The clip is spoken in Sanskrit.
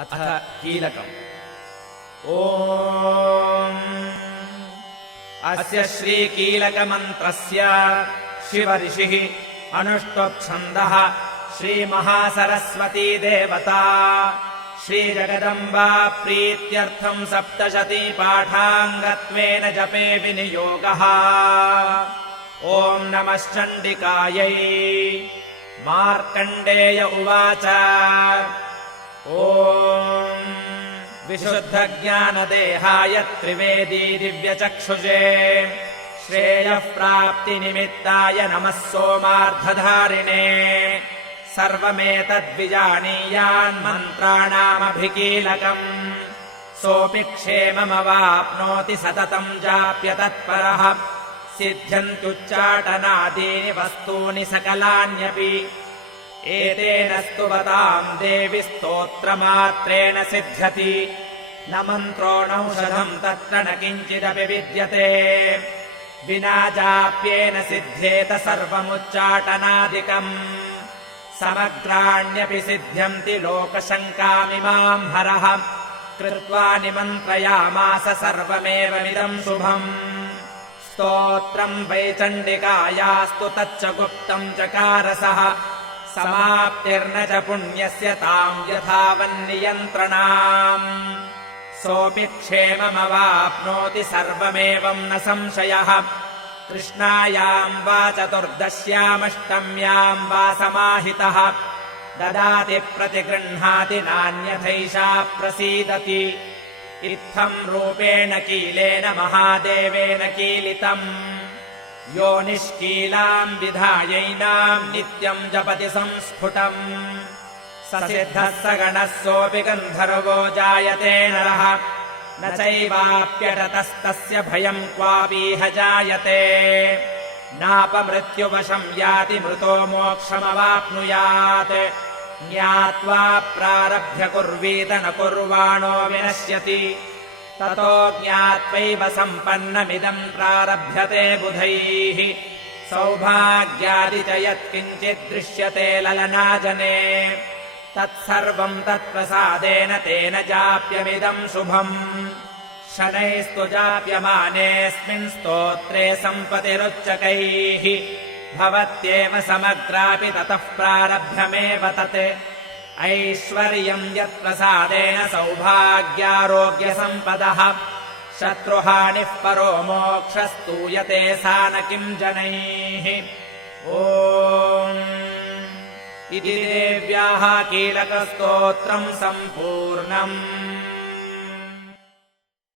अथ कीलकम्। अस्य श्रीकीलकमन्त्रस्य शिवऋषिः अनुष्टुप्छन्दः श्रीमहासरस्वती देवता श्रीजगदम्बा प्रीत्यर्थम् सप्तशतीपाठाङ्गत्वेन जपे विनियोगः। ॐ नमश्चण्डिकायै। मार्कण्डेय उवाच। ॐ विशुद्धज्ञानदेहाय त्रिवेदी दिव्यचक्षुषे श्रेयः प्राप्तिनिमित्ताय नमः सोमार्धधारिणे। सर्वमेतद्विजानीयान्मन्त्राणामभिकीलकम् सोऽपि क्षेममवाप्नोति सततम् जाप्य तत्परः। सिद्ध्यन्त्युच्चाटनादीनि वस्तूनि सकलान्यपि एतेन स्तुवताम् देवि स्तोत्रमात्रेण सिद्ध्यति। न मन्त्रो नौषधम् तत्र न किञ्चिदपि विद्यते विना जाप्येन सिद्ध्येत सर्वमुच्चाटनादिकम्। समग्राण्यपि सिद्ध्यन्ति लोकशङ्कामिमाम् हरः कृत्वा निमन्त्रयामास सर्वमेवमिदम् शुभम्। स्तोत्रम् वै चण्डिकायास्तु तच्च गुप्तम् चकारसः समाप्तिर्न च पुण्यस्य ताम् यथावन्नियन्त्रणाम्। सोऽपि क्षेममवाप्नोति सर्वमेवम् न संशयः। कृष्णायाम् वा चतुर्दश्यामष्टम्याम् वा समाहितः ददाति प्रतिगृह्णाति नान्यथैषा प्रसीदति। इत्थम् रूपेण कीलेन महादेवेन कीलितम् यो निष्कीलाम् विधायैनाम् नित्यम् जपति संस्फुटम्। स सिद्धः स गणः सोऽपि गन्धर्वो जायते नरः न चैवाप्यटतस्तस्य भयम् क्वापीह जायते। नापमृत्युवशम् याति मृतो मोक्षमवाप्नुयात्। ज्ञात्वा प्रारभ्य कुर्वीत न कुर्वाणो विनश्यति। ततो ज्ञात्वैव सम्पन्नमिदम् प्रारभ्यते बुधैः। सौभाग्यादि च यत्किञ्चिद्दृश्यते ललनाजने तत्सर्वम् तत्प्रसादेन तेन जाप्यमिदम् शुभम्। शनैस्तु जाप्यमानेऽस्मिन् स्तोत्रे सम्पतिरुच्चकैः भवत्येव समग्रापि ततः प्रारभ्यमेव तत्। ऐश्वर्यम् यत्प्रसादेन सौभाग्यारोग्यसम्पदः शत्रुहानिः परो मोक्षस्तूयते सा न किम् जनैः। ॐ इति देव्याः कीलकस्तोत्रम् सम्पूर्णम्।